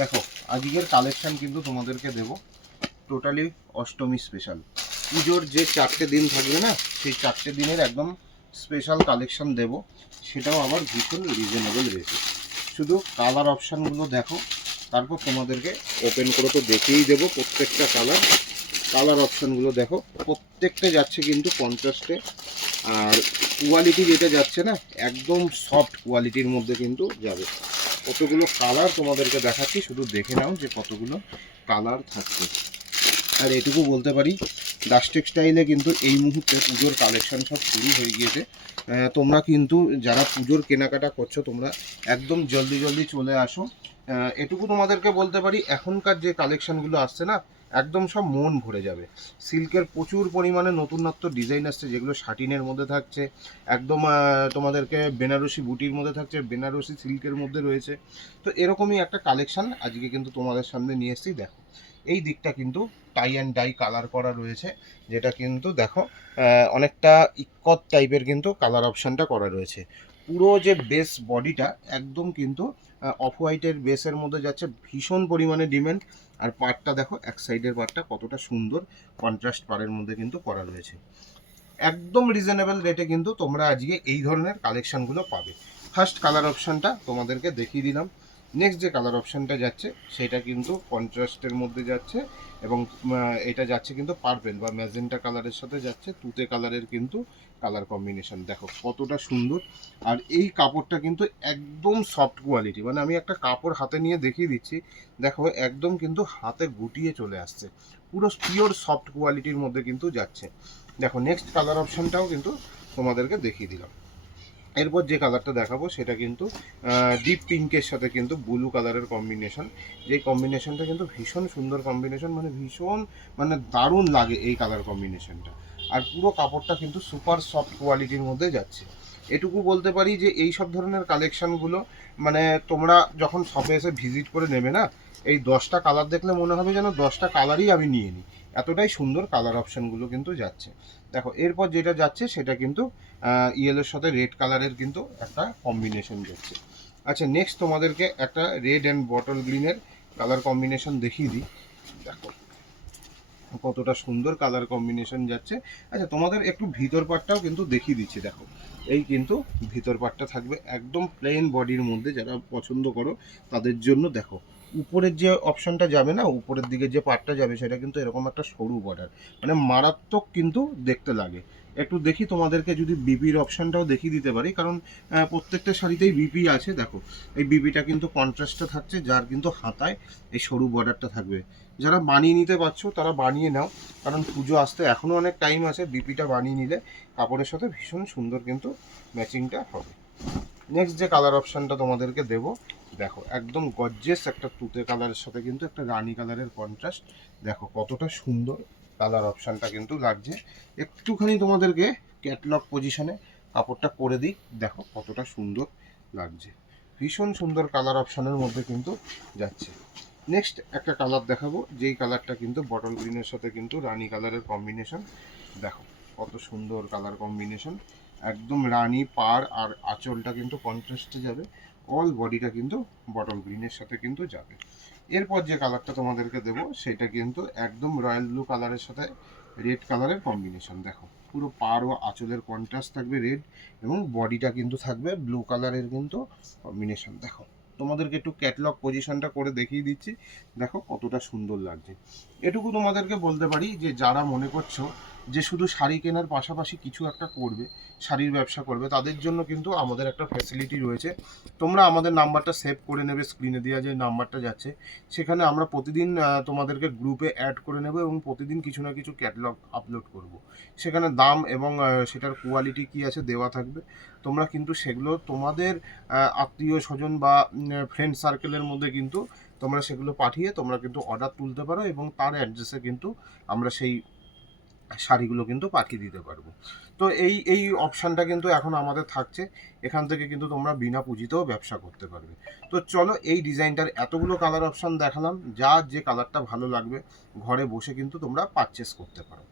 দেখো, আজকের কালেকশন কিন্তু তোমাদেরকে দেব। টোটালি অষ্টমী স্পেশাল পুজোর যে চারটে দিন থাকবে না, সেই চারটে দিনের একদম স্পেশাল কালেকশন দেব। সেটাও আবার ভীষণ রিজনেবল রেটে শুধু কালার অপশানগুলো দেখো, তারপর তোমাদেরকে ওপেন করে তো দেখেই দেবো প্রত্যেকটা কালার কালার অপশানগুলো দেখো, প্রত্যেকটা যাচ্ছে কিন্তু কন্ট্রাস্টে আর কোয়ালিটি যেটা যাচ্ছে না, একদম সফট কোয়ালিটির মধ্যে কিন্তু যাবে। কতগুলো কালার তোমাদেরকে দেখাচ্ছি, শুধু দেখে নাও যে কতগুলো কালার থাকছে। আর এটুকু বলতে পারি, দাস টেক্সটাইলে কিন্তু এই মুহূর্তে পুজোর কালেকশন সব শুরু হয়ে গিয়েছে। তোমরা কিন্তু যারা পুজোর কেনাকাটা করছ, তোমরা একদম জলদি জলদি চলে আসো। এটুকু তোমাদেরকে বলতে পারি, এখনকার যে কালেকশনগুলো আসছে না, একদম সব মন ভরে যাবে। সিল্কের প্রচুর পরিমাণে নতুনত্ব ডিজাইন আসছে যেগুলো শাটিনের মধ্যে থাকছে, একদম তোমাদেরকে বেনারসি বুটির মধ্যে থাকছে, বেনারসি সিল্কের মধ্যে রয়েছে। তো এরকমই একটা কালেকশান আজকে কিন্তু তোমাদের সামনে নিয়ে এসেছি, দেখো। এই দিকটা কিন্তু টাই অ্যান্ড ডাই কালার করা রয়েছে, যেটা কিন্তু দেখো অনেকটা ইকত টাইপের কিন্তু কালার অপশানটা করা রয়েছে। পুরো যে বেস বডিটা একদম কিন্তু অফ হোয়াইটের বেসের মধ্যে যাচ্ছে ভীষণ পরিমাণে ডিমেন্ড আর পার্টটা দেখো, এক সাইডের পার্টটা কতটা সুন্দর কন্ট্রাস্ট পাড়ের মধ্যে কিন্তু করা রয়েছে। একদম রিজনেবল রেটে কিন্তু তোমরা আজকে এই ধরনের কালেকশনগুলো পাবে। ফার্স্ট কালার অপশানটা তোমাদেরকে দেখিয়ে দিলাম। নেক্সট যে কালার অপশানটা যাচ্ছে, সেটা কিন্তু কন্ট্রাস্টের মধ্যে যাচ্ছে এবং এটা যাচ্ছে কিন্তু পার্পেল বা ম্যাজেন্টা কালারের সাথে যাচ্ছে তুতে কালারের কিন্তু কালার কম্বিনেশন দেখো কতটা সুন্দর। আর এই কাপড়টা কিন্তু একদম সফট কোয়ালিটি মানে আমি একটা কাপড় হাতে নিয়ে দেখিয়ে দিচ্ছি, দেখো একদম কিন্তু হাতে গুটিয়ে চলে আসছে। পুরো পিওর সফট কোয়ালিটির মধ্যে কিন্তু যাচ্ছে। দেখো নেক্সট কালার অপশানটাও কিন্তু তোমাদেরকে দেখিয়ে দিলাম। এরপর যে কালারটা দেখাবো সেটা কিন্তু ডিপ পিঙ্কের সাথে কিন্তু ব্লু কালারের কম্বিনেশন যে কম্বিনেশনটা কিন্তু ভীষণ সুন্দর কম্বিনেশন মানে ভীষণ মানে দারুণ লাগে এই কালার কম্বিনেশনটা আর পুরো কাপড়টা কিন্তু সুপার সফট কোয়ালিটির মধ্যে যাচ্ছে। এটুকু বলতে পারি যে এই সব ধরনের কালেকশানগুলো মানে তোমরা যখন শপে এসে ভিজিট করে নেবে না, এই দশটা কালার দেখলে মনে হবে যেন দশটা কালারই আমি নিয়ে নিই। এতটাই সুন্দর কালার অপশানগুলো কিন্তু যাচ্ছে। দেখো, এরপর যেটা যাচ্ছে সেটা কিন্তু ইয়েলোর সাথে রেড কালারের কিন্তু একটা কম্বিনেশন যাচ্ছে। আচ্ছা নেক্সট তোমাদেরকে একটা রেড অ্যান্ড বটল গ্রিনের কালার কম্বিনেশন দেখিয়ে দিই। দেখো কতটা সুন্দর কালার কম্বিনেশন যাচ্ছে। আচ্ছা তোমাদের একটু ভিতর পাটটাও কিন্তু দেখিয়ে দিচ্ছি, দেখো। এই কিন্তু ভিতর পাটটা থাকবে একদম প্লেন বডির মধ্যে, যারা পছন্দ করো, তাদের জন্য দেখো। উপরের যে অপশনটা যাবে না, উপরের দিকে যে পার্টটা যাবে, সেটা কিন্তু এরকম একটা সরু বর্ডার মানে মারাত্মক কিন্তু দেখতে লাগে। একটু দেখি তোমাদেরকে যদি বিপির অপশনটাও দেখিয়ে দিতে পারি, কারণ প্রত্যেকটা শাড়িতেই বিপি আছে, দেখো। এই বিপিটা কিন্তু কন্ট্রাস্টে থাকছে, যার কিন্তু হাতায় এই সরু বর্ডারটা থাকবে। যারা বানিয়ে নিতে পারছ, তারা বানিয়ে নাও, কারণ পুজো আসতে এখনও অনেক টাইম আছে বিপিটা বানিয়ে নিলে, কাপড়ের সাথে ভীষণ সুন্দর কিন্তু ম্যাচিংটা হবে। নেক্সট যে কালার অপশানটা তোমাদেরকে দেবো, দেখো, একদম গর্জেস একটা তুতে কালারের সাথে কিন্তু একটা রানী কালারের কন্ট্রাস্ট দেখো কতটা সুন্দর। কালার অপশানটা কিন্তু লাগছে। একটুখানি তোমাদেরকে ক্যাটলগ পজিশনে কাপড়টা করে দিই। দেখো কতটা সুন্দর লাগছে। ভীষণ সুন্দর কালার অপশানের মধ্যে কিন্তু যাচ্ছে। নেক্সট একটা কালার দেখাবো। যেই কালারটা কিন্তু বটল গ্রিনের সাথে কিন্তু রানি কালারের কম্বিনেশন দেখো কত সুন্দর কালার কম্বিনেশন একদম রানি, পার আর আঁচলটা কিন্তু কন্ট্রাস্টে যাবে। অল বডিটা কিন্তু বটল গ্রিনের সাথে কিন্তু যাবে। এরপর যে কালারটা তোমাদেরকে দেবো, সেটা কিন্তু একদম রয়্যাল ব্লু কালারের সাথে রেড কালারের কম্বিনেশন দেখো, পুরো পার ও আঁচলের কন্ট্রাস্ট থাকবে রেড এবং বডিটা কিন্তু থাকবে ব্লু কালারের কিন্তু কম্বিনেশন দেখো, তোমাদেরকে একটু ক্যাটলগ পজিশনটা করে দেখিয়ে দিচ্ছি। দেখো কতটা সুন্দর লাগছে। এটুকু তোমাদেরকে বলতে পারি যে, যারা মনে করছ যে শুধু শাড়ি কেনার পাশাপাশি কিছু একটা করবে, শাড়ির ব্যবসা করবে, তাদের জন্য কিন্তু আমাদের একটা ফ্যাসিলিটি রয়েছে। তোমরা আমাদের নাম্বারটা সেভ করে নেবে স্ক্রিনে দেওয়া যে নাম্বারটা যাচ্ছে, সেখানে আমরা প্রতিদিন তোমাদেরকে গ্রুপে অ্যাড করে নেব এবং প্রতিদিন কিছু না কিছু ক্যাটলগ আপলোড করব। সেখানে দাম এবং সেটার কোয়ালিটি কি আছে দেওয়া থাকবে। তোমরা কিন্তু সেগুলো তোমাদের আত্মীয় স্বজন বা ফ্রেন্ড সার্কেলের মধ্যে কিন্তু তোমরা সেগুলো পাঠিয়ে তোমরা কিন্তু অর্ডার তুলতে পারো এবং তার অ্যাড্রেসে কিন্তু আমরা সেই শাড়িগুলো কিন্তু পাঠিয়ে দিতে পারব। তো এই এই অপশানটা কিন্তু এখন আমাদের থাকছে। এখান থেকে কিন্তু তোমরা বিনা পুঁজিতেও ব্যবসা করতে পারবে। তো চলো এই ডিজাইনটার এতগুলো কালার অপশান দেখালাম। যা যে কালারটা ভালো লাগবে, ঘরে বসে কিন্তু তোমরা পারচেস করতে পারো।